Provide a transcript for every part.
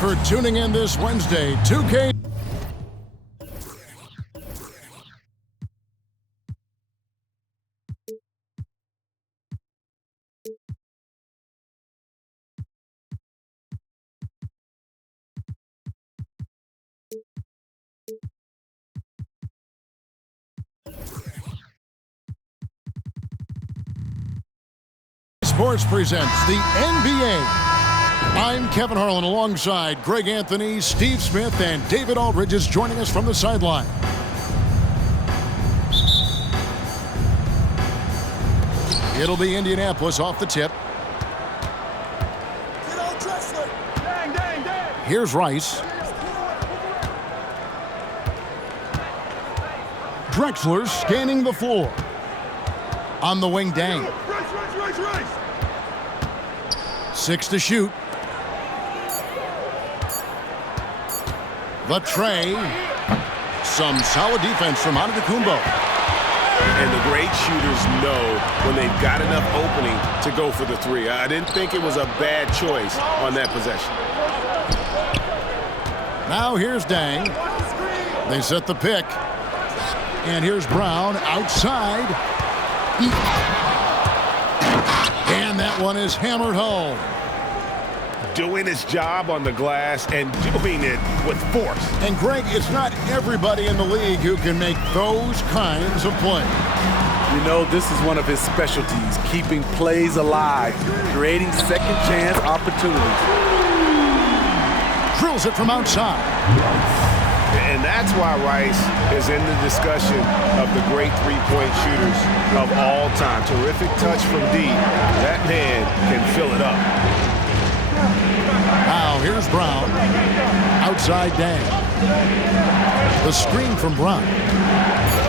for tuning in this Wednesday. 2K. Sports presents the NBA. I'm Kevin Harlan alongside Greg Anthony, Steve Smith, and David Aldridge is joining us from the sideline. It'll be Indianapolis off the tip. Here's Rice. Drexler scanning the floor. On the wing, Dang. 6 to shoot. The tray. Some solid defense from Antetokounmpo. And the great shooters know when they've got enough opening to go for the three. I didn't think it was a bad choice on that possession. Now here's Dang. They set the pick. And here's Brown outside. And that one is hammered home. Doing his job on the glass and doing it with force. And Greg, it's not everybody in the league who can make those kinds of plays. You know, this is one of his specialties, keeping plays alive, creating second chance opportunities. Drills it from outside. And that's why Rice is in the discussion of the great three-point shooters of all time. Terrific touch from D. That man can fill it up. Now here's Brown. Outside Dang. The screen from Brown.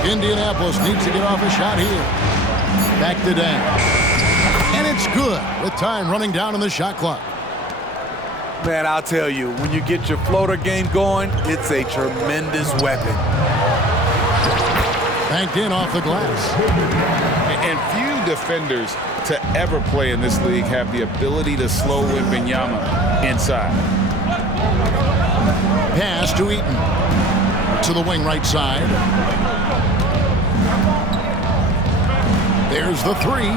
Indianapolis needs to get off a shot here. Back to Dang. And it's good with time running down on the shot clock. Man, I'll tell you, when you get your floater game going, it's a tremendous weapon. Banked in off the glass. And few defenders to ever play in this league have the ability to slow Wembanyama inside. Pass to Eaton. To the wing right side. There's the three.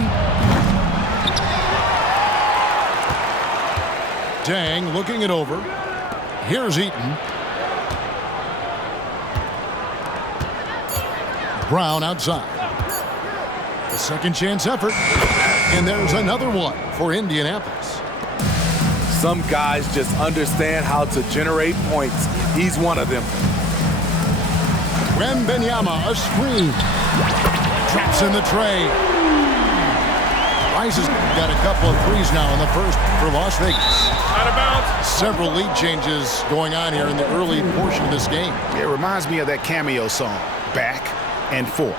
Dang looking it over. Here's Eaton. Brown outside. The second chance effort. And there's another one for Indianapolis. Some guys just understand how to generate points. He's one of them. Wembanyama, a screen. Traps in the tray. Rice has got a couple of threes now in the first for Las Vegas. Out of bounds. Several lead changes going on here in the early portion of this game. It reminds me of that cameo song, Back and Forth.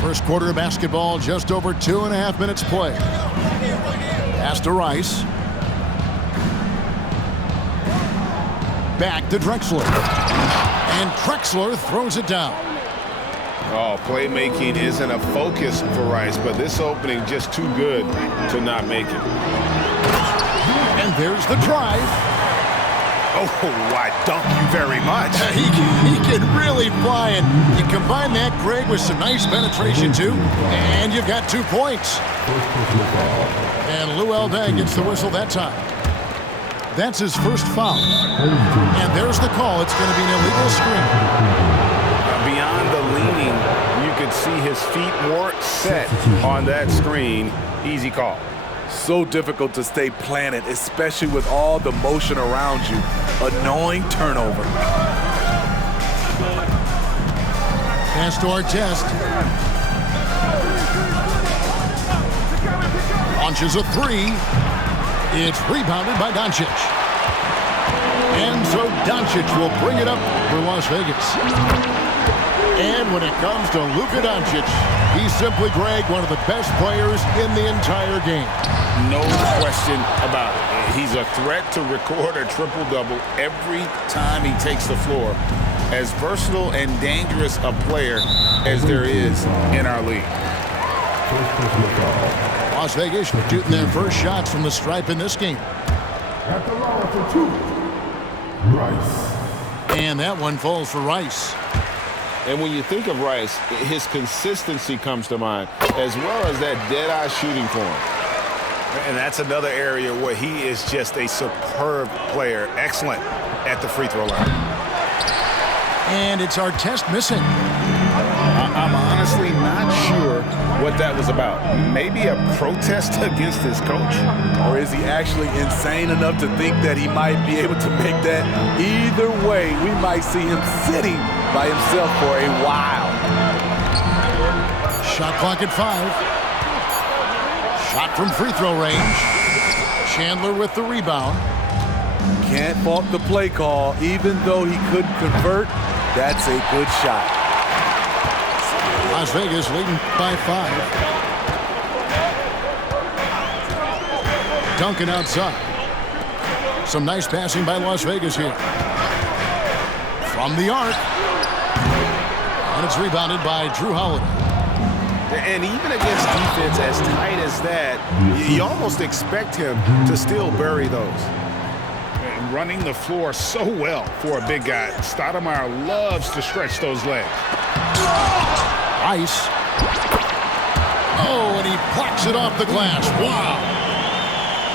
First quarter of basketball, just over 2.5 minutes play. Pass to Rice. Back to Drexler. And Drexler throws it down. Oh, playmaking isn't a focus for Rice, but this opening just too good to not make it. And there's the drive. Oh, I dunk you very much. He can really fly, and you combine that, Greg, with some nice penetration, too, and you've got 2 points. And Luol Deng gets the whistle that time. That's his first foul. And there's the call. It's going to be an illegal screen. Beyond the leaning, you could see his feet more set on that screen. Easy call. So difficult to stay planted, especially with all the motion around you. Annoying turnover. Pass to Artest. Launches a three. It's rebounded by Doncic. And so Doncic will bring it up for Las Vegas. And when it comes to Luka Doncic, he's simply, Greg, one of the best players in the entire game. No question about it. He's a threat to record a triple-double every time he takes the floor. As versatile and dangerous a player as there is in our league. Las Vegas shooting their first shots from the stripe in this game. At the line for 2, Rice. And that one falls for Rice. And when you think of Rice, his consistency comes to mind, as well as that dead-eye shooting form. And that's another area where he is just a superb player, excellent at the free throw line. And it's Artest missing. I'm honestly not sure what that was about. Maybe a protest against his coach? Or is he actually insane enough to think that he might be able to make that? Either way, we might see him sitting by himself for a while. Shot clock at 5. Shot from free throw range. Chandler with the rebound. Can't fault the play call. Even though he couldn't convert, that's a good shot. Las Vegas leading by 5. Duncan outside. Some nice passing by Las Vegas here. From the arc. And it's rebounded by Drew Holiday. And even against defense as tight as that, you almost expect him to still bury those. And running the floor so well for a big guy. Stoudemire loves to stretch those legs. Ice. Oh, and he plucks it off the glass. Wow.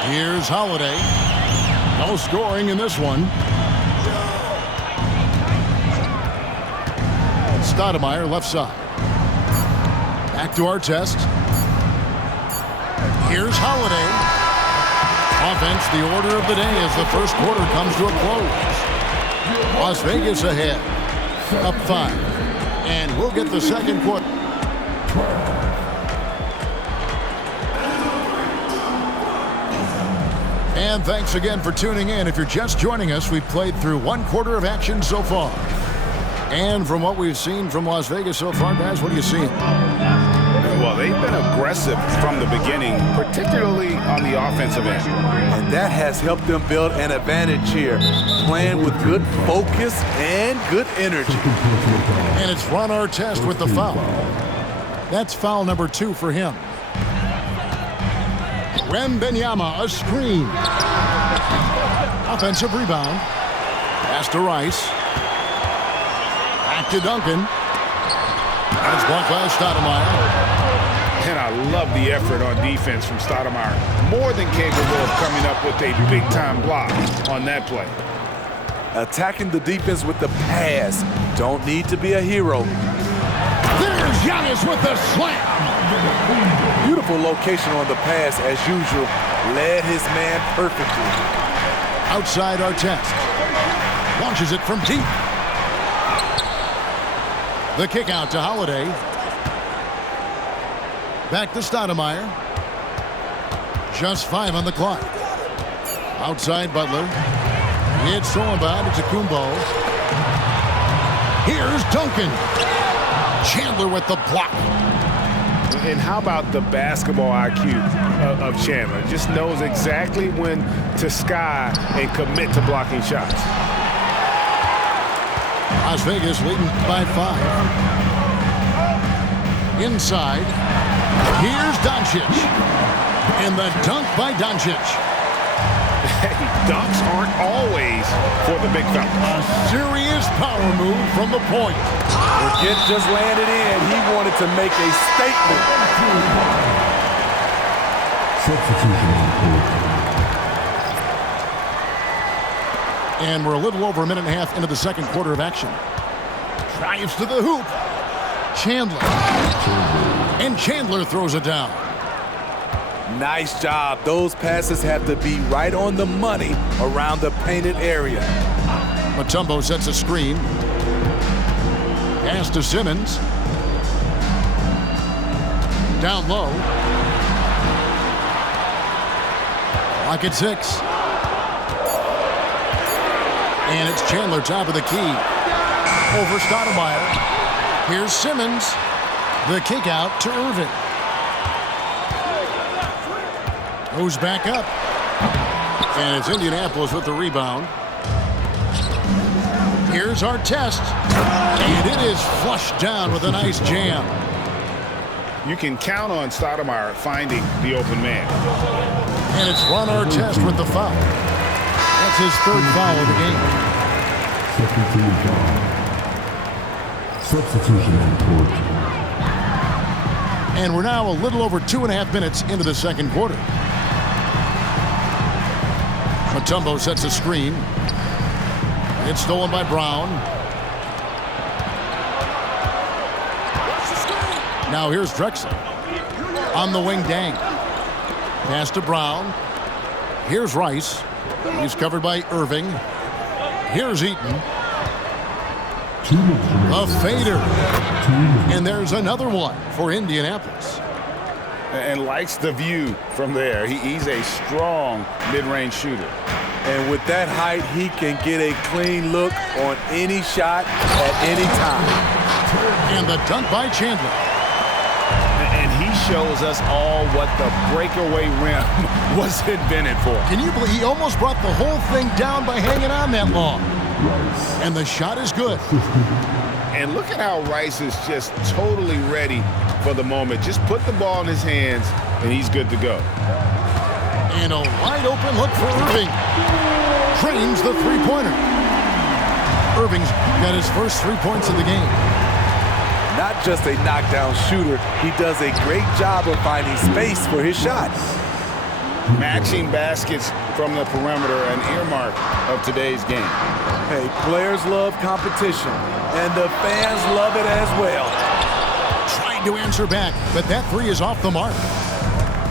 Here's Holiday. No scoring in this one. Stoudemire left side. Back to Artest. Here's Holiday. Offense, the order of the day as the first quarter comes to a close. Las Vegas ahead. Up 5. And we'll get the second quarter. And thanks again for tuning in. If you're just joining us, we've played through one quarter of action so far. And from what we've seen from Las Vegas so far, guys, what are you seeing? Well, they've been aggressive from the beginning, particularly on the offensive end. And that has helped them build an advantage here, playing with good focus and good energy. And it's Ron Artest with the foul. That's foul number 2 for him. Wembanyama, a screen. Offensive rebound. Pass to Rice. Back to Duncan. And it's blocked by Stoudemire. And I love the effort on defense from Stoudemire. More than capable of coming up with a big-time block on that play. Attacking the defense with the pass. Don't need to be a hero. There's Giannis with the slam. Beautiful location on the pass as usual. Led his man perfectly. Outside Artest. Launches it from deep. The kick out to Holiday. Back to Stoudemire. Just 5 on the clock. Outside Butler. It's thrown by to Kumbo. Here's Duncan. Chandler with the block. And how about the basketball IQ of Chandler? Just knows exactly when to sky and commit to blocking shots. Las Vegas leading by 5. Inside. Here's Doncic. And the dunk by Doncic. Hey, dunks aren't always for the big fella. A serious power move from the point. It just landed in. He wanted to make a statement. And we're a little over a minute and a half into the second quarter of action. Drives to the hoop. Chandler. And Chandler throws it down. Nice job. Those passes have to be right on the money around the painted area. Mutombo sets a screen. Pass to Simmons. Down low. Clock at 6. And it's Chandler top of the key. Over Stoudemire. Here's Simmons. The kick out to Irvin. Goes back up. And it's Indianapolis with the rebound. Here's Artest. And it is flushed down with a nice jam. You can count on Stoudemire finding the open man. And it's Ron Artest with the foul. That's his third foul of the game. Second team foul. Substitution on court. And we're now a little over 2.5 minutes into the second quarter. Mutombo sets a screen. It's stolen by Brown. Now here's Drexler. On the wing, Dang. Pass to Brown. Here's Rice. He's covered by Irving. Here's Eaton. A fader. And there's another one for Indianapolis. And likes the view from there. He's a strong mid-range shooter. And with that height, he can get a clean look on any shot at any time. And the dunk by Chandler. And he shows us all what the breakaway rim was invented for. Can you believe he almost brought the whole thing down by hanging on that long? And the shot is good. And look at how Rice is just totally ready for the moment. Just put the ball in his hands, and he's good to go. And a wide open look for Irving. Trains the three-pointer. Irving's got his first 3 points of the game. Not just a knockdown shooter, he does a great job of finding space for his shots. Matching baskets from the perimeter, an earmark of today's game. Hey, players love competition, and the fans love it as well. Trying to answer back, but that three is off the mark.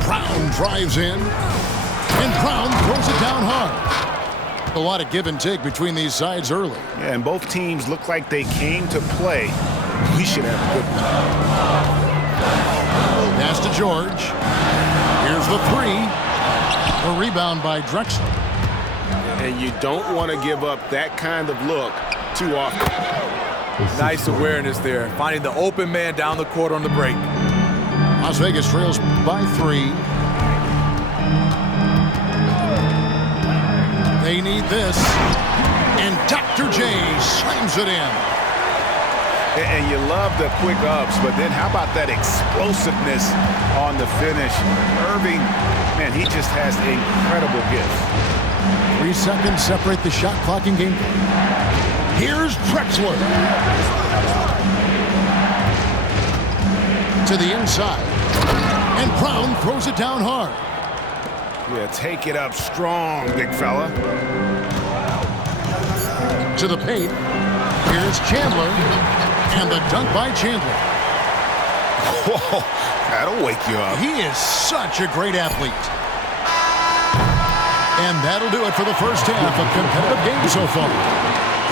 Brown drives in, and Brown throws it down hard. A lot of give and take between these sides early. Yeah, and both teams look like they came to play. We should have a good one. Pass to George. Here's the three. A rebound by Drexler. And you don't want to give up that kind of look too often. Nice awareness there, finding the open man down the court on the break. Las Vegas trails by 3. They need this. And Dr. J slams it in. And you love the quick ups, but then how about that explosiveness on the finish? Irving, man, he just has incredible gifts. 3 seconds separate the shot clock in game. Here's Drexler. To the inside. And Brown throws it down hard. Yeah, take it up strong, big fella. To the paint. Here's Chandler. And the dunk by Chandler. Whoa, that'll wake you up. He is such a great athlete. And that'll do it for the first half of competitive games so far.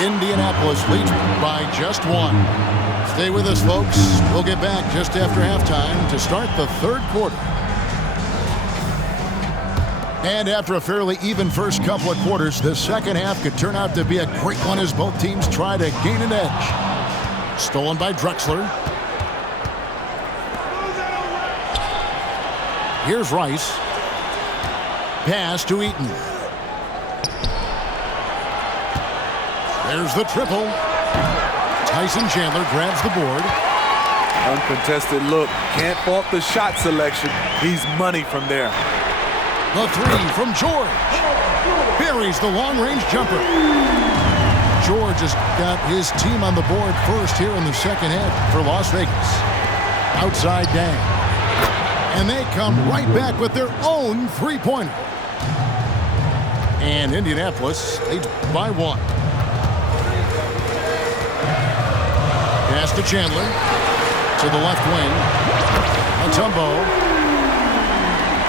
Indianapolis leads by just 1. Stay with us, folks. We'll get back just after halftime to start the third quarter. And after a fairly even first couple of quarters, the second half could turn out to be a great one as both teams try to gain an edge. Stolen by Drexler. Here's Rice. Pass to Eaton. There's the triple. Tyson Chandler grabs the board. Uncontested look. Can't fault the shot selection. He's money from there. The three from George. Buries the long-range jumper. George has got his team on the board first here in the second half for Las Vegas. Outside Dang. And they come right back with their own three-pointer. And Indianapolis leads by 1. Pass to Chandler. To the left wing. Mutombo.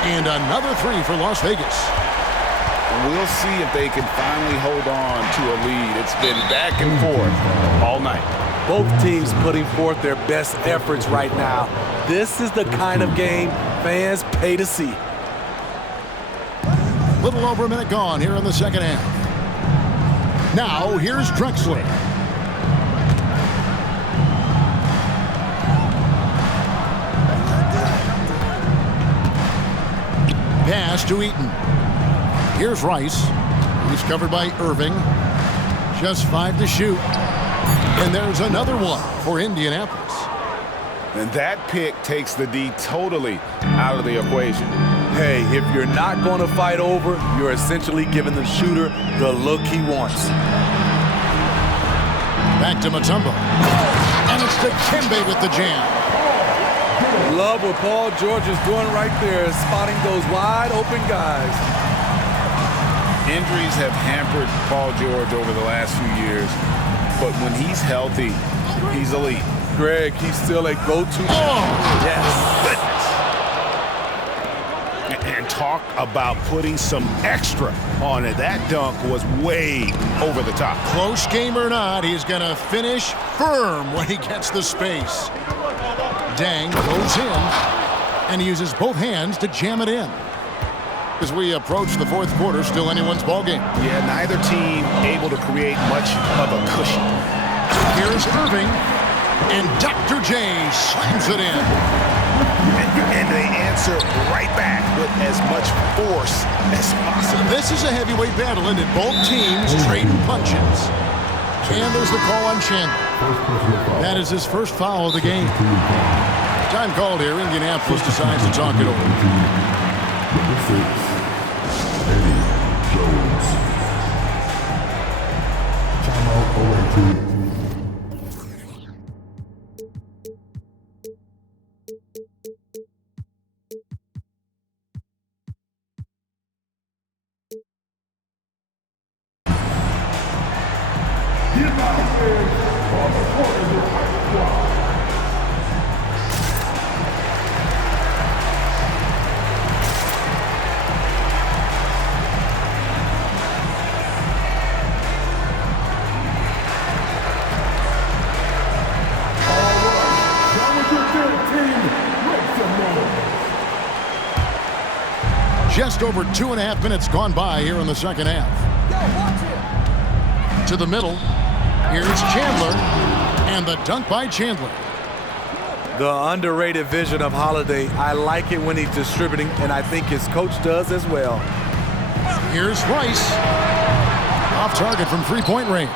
And another three for Las Vegas. We'll see if they can finally hold on to a lead. It's been back and forth all night. Both teams putting forth their best efforts right now. This is the kind of game fans pay to see. Little over a minute gone here in the second half. Now, here's Drexler. Pass to Eaton. Here's Rice. He's covered by Irving. Just 5 to shoot. And there's another one for Indianapolis. And that pick takes the D totally out of the equation. Hey, if you're not going to fight over, you're essentially giving the shooter the look he wants. Back to Mutombo. And it's Dikembe with the jam. Love what Paul George is doing right there, spotting those wide open guys. Injuries have hampered Paul George over the last few years, but when he's healthy, he's elite. Greg, he's still a go-to. Yes. And talk about putting some extra on it. That dunk was way over the top. Close game or not, he's going to finish firm when he gets the space. Dang goes in, and he uses both hands to jam it in. As we approach the fourth quarter, still anyone's ballgame. Yeah, neither team able to create much of a cushion. Here's Irving, and Dr. J slams it in. And they answer right back with as much force as possible. This is a heavyweight battle, and both teams trading punches. And there's the call on Chandler. That is his first foul of the game. Time called here. Indianapolis decides to talk it over. Number 6, Eddie Jones. Timeout 0-2. Just over 2.5 minutes gone by here in the second half. To the middle. Here's Chandler. And the dunk by Chandler. The underrated vision of Holiday. I like it when he's distributing, and I think his coach does as well. Here's Rice. Off target from three-point range.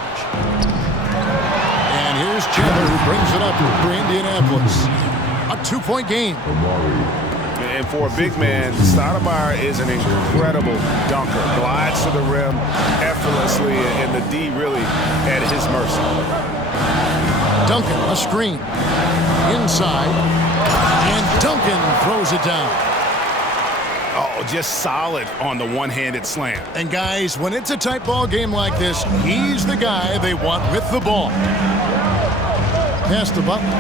And here's Chandler who brings it up for Indianapolis. A 2-point game. And for a big man, Stoudemire is an incredible dunker. Glides to the rim effortlessly, and the D really at his mercy. Duncan, a screen. Inside. And Duncan throws it down. Oh, just solid on the one-handed slam. And guys, when it's a tight ball game like this, he's the guy they want with the ball. Pass to Butler.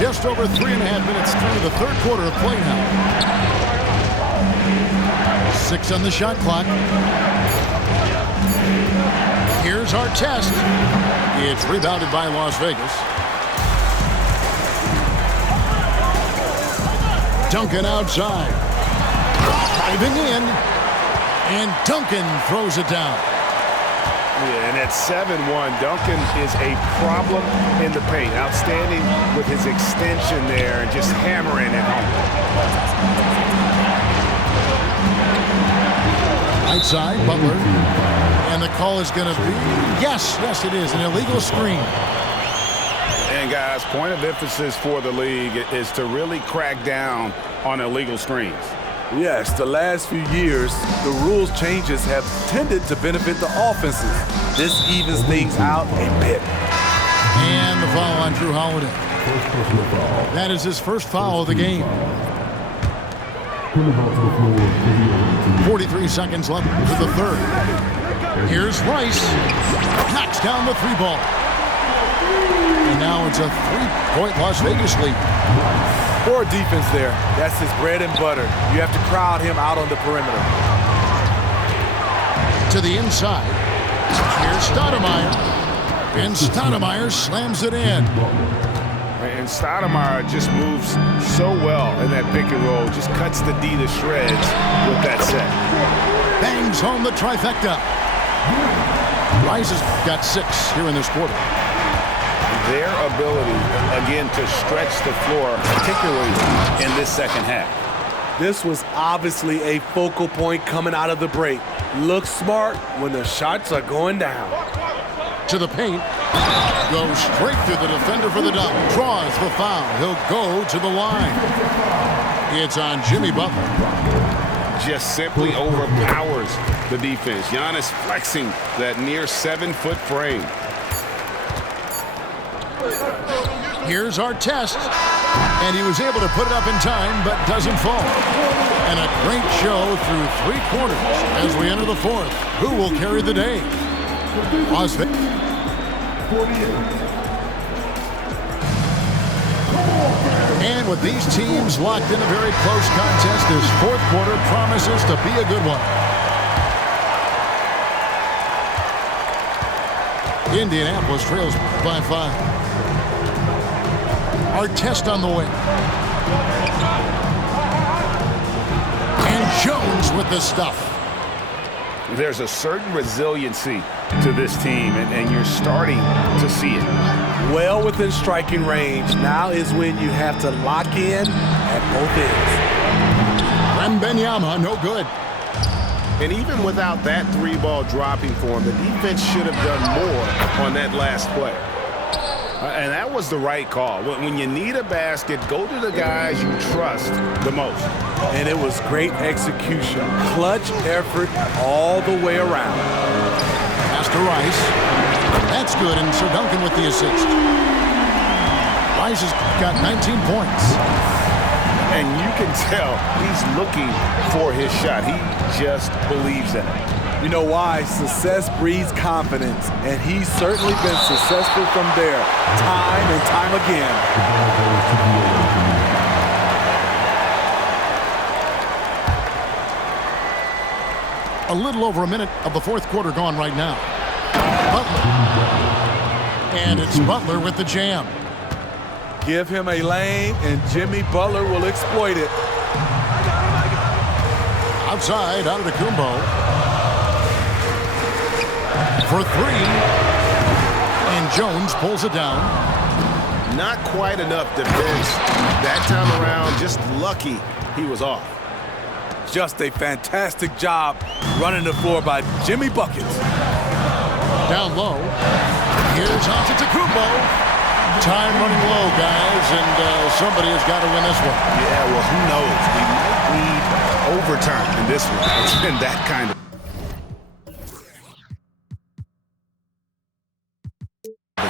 Just over 3.5 minutes through the third quarter of play now. 6 on the shot clock. Here's our test. It's rebounded by Las Vegas. Duncan outside. Driving in. And Duncan throws it down. Yeah, and at 7-1, Duncan is a problem in the paint. Outstanding with his extension there and just hammering it home. Right side, Butler. And the call is going to be, yes, it is, an illegal screen. And guys, point of emphasis for the league is to really crack down on illegal screens. Yes, the last few years, the rules changes have tended to benefit the offenses. This evens things out a bit. And the foul on Drew Holiday. That is his first foul of the game. 43 seconds left to the third. Here's Rice. Knocks down the three ball. And now it's a 3-point Las Vegas lead. Poor defense there. That's his bread and butter. You have to crowd him out on the perimeter. To the inside. Here's Stoudemire. And Stoudemire slams it in. And Stoudemire just moves so well in that pick and roll. Just cuts the D to shreds with that set. Bangs home the trifecta. Rice has got 6 here in this quarter. Their ability, again, to stretch the floor, particularly in this second half. This was obviously a focal point coming out of the break. Look smart when the shots are going down. to the paint. Goes straight through the defender for the dunk. Draws the foul. He'll go to the line. It's on Jimmy Butler. Just simply overpowers the defense. Giannis flexing that near 7-foot frame. Here's our test. And he was able to put it up in time, but doesn't fall. And a great show through 3 quarters as we enter the 4th. Who will carry the day? Las Vegas. And with these teams locked in a very close contest, this 4th quarter promises to be a good one. Indianapolis trails by 5. Our test on the way. And Jones with the stuff. There's a certain resiliency to this team, and you're starting to see it. Well within striking range. Now is when you have to lock in at both ends. Wembanyama, no good. And even without that 3-ball dropping for him, the defense should have done more on that last play. And that was the right call. When you need a basket, go to the guys you trust the most. And it was great execution. Clutch effort all the way around. Pass to Rice. That's good, and Sir Duncan with the assist. Rice has got 19 points. And you can tell he's looking for his shot. He just believes in it. You know why? Success breeds confidence, and he's certainly been successful from there, time and time again. A little over a minute of the 4th quarter gone right now. Butler. And it's Butler with the jam. Give him a lane, and Jimmy Butler will exploit it. Outside, out of the Kumbo. For 3. And Jones pulls it down. Not quite enough defense that time around. Just lucky he was off. Just a fantastic job running the floor by Jimmy Buckets. Down low. Here's Antetokounmpo. Time running low, guys, and somebody has got to win this one. Yeah, well, who knows? We might need overtime in this one. It's been that kind of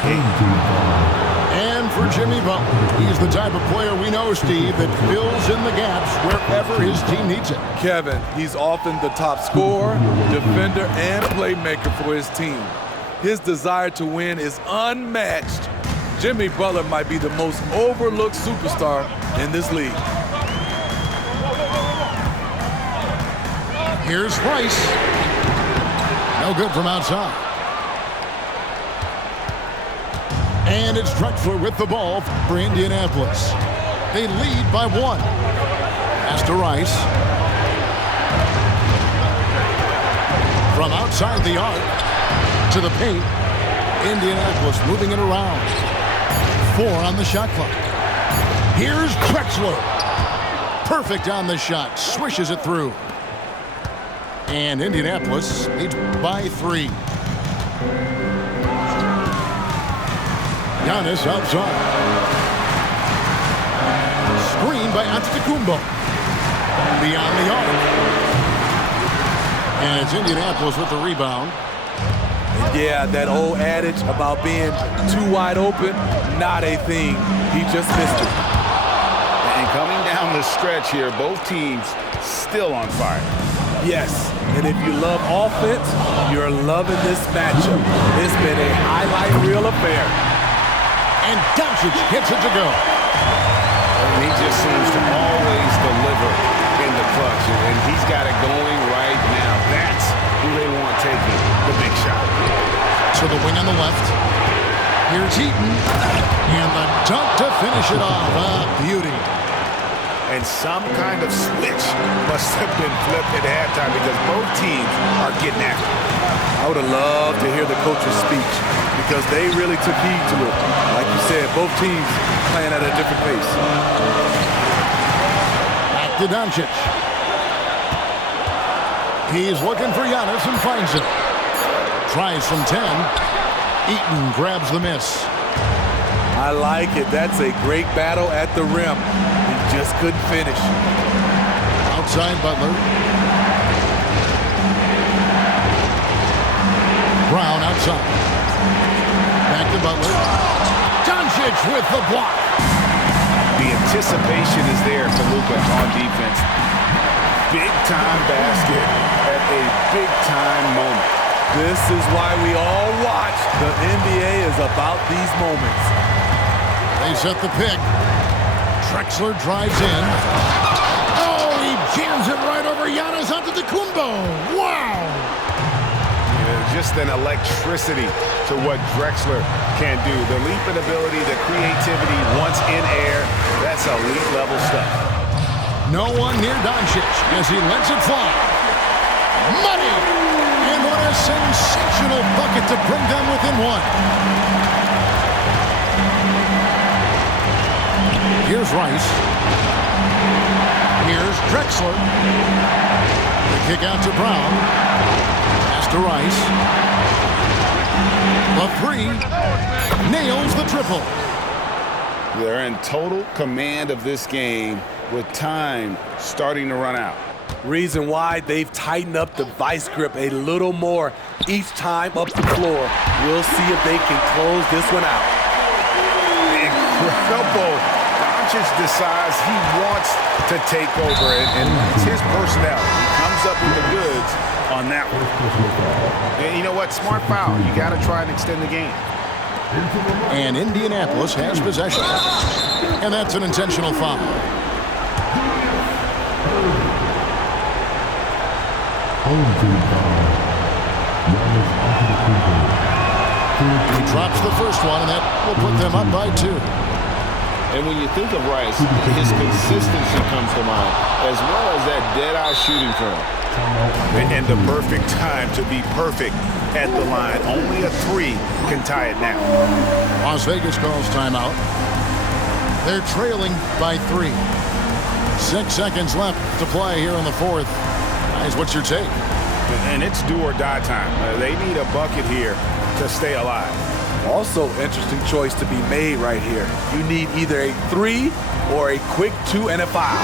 And for Jimmy Butler, he's the type of player we know, Steve, that fills in the gaps wherever his team needs it. Kevin, he's often the top scorer, defender, and playmaker for his team. His desire to win is unmatched. Jimmy Butler might be the most overlooked superstar in this league. Here's Rice. No good from outside. And it's Drexler with the ball for Indianapolis. They lead by 1. Pass to Rice. From outside the arc to the paint. Indianapolis moving it around. 4 on the shot clock. Here's Drexler. Perfect on the shot. Swishes it through. And Indianapolis leads by 3. Giannis outside. Screen by Antetokounmpo. Beyond the arc. And it's Indianapolis with the rebound. Yeah, that old adage about being too wide open, not a thing. He just missed it. And coming down the stretch here, both teams still on fire. Yes, and if you love offense, you're loving this matchup. It's been a highlight reel affair. And Doncic hits it to go. And he just seems to always deliver in the clutch, and he's got it going right now. That's who they want taking the big shot. To the wing on the left. Here's Heaton. And the dunk to finish it off. Beauty. And some kind of switch must have been flipped at halftime because both teams are getting after it. I would have loved to hear the coach's speech because they really took heed to it. Like you said, both teams playing at a different pace. Back to Doncic. He's looking for Giannis and finds it. Tries from 10. Eaton grabs the miss. I like it. That's a great battle at the rim. He just couldn't finish. Outside Butler. Brown outside. Back to Butler. Doncic with the block. The anticipation is there for Luka on defense. Big-time basket at a big-time moment. This is why we all watch. The NBA is about these moments. They set the pick. Drexler drives in. Oh, he jams it right over Giannis Antetokounmpo. Wow! Just an electricity to what Drexler can do. The leap in ability, the creativity once in air, that's elite level stuff. No one near Doncic as he lets it fly. Money! And what a sensational bucket to bring them within one. Here's Rice. Here's Drexler. The kick out to Brown. Pass to Rice. The three. Nails the triple. They're in total command of this game with time starting to run out. Reason why they've tightened up the vice grip a little more each time up the floor. We'll see if they can close this one out. Incredible. Doncic decides he wants to take over, and it's his personality. He comes up with the goods on that one. And you know what? Smart foul. You got to try and extend the game. And Indianapolis has possession. And that's an intentional foul. He drops the first one, and that will put them up by 2. And when you think of Rice, his consistency comes to mind, as well as that dead-eye shooting form. And the perfect time to be perfect at the line. Only a 3 can tie it now. Las Vegas calls timeout. They're trailing by 3. 6 seconds left to play here in the fourth. Guys, what's your take? And it's do or die time. They need a bucket here to stay alive. Also, interesting choice to be made right here. You need either a 3 or a quick 2 and a foul.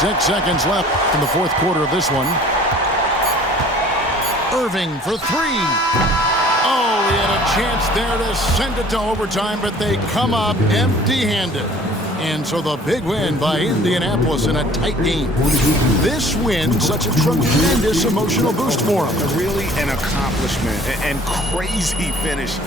6 seconds left in the fourth quarter of this one. Irving for 3. Oh, he had a chance there to send it to overtime, but they come up empty-handed. And so the big win by Indianapolis in a tight game. This win, such a tremendous emotional boost for them. Really an accomplishment and crazy finish.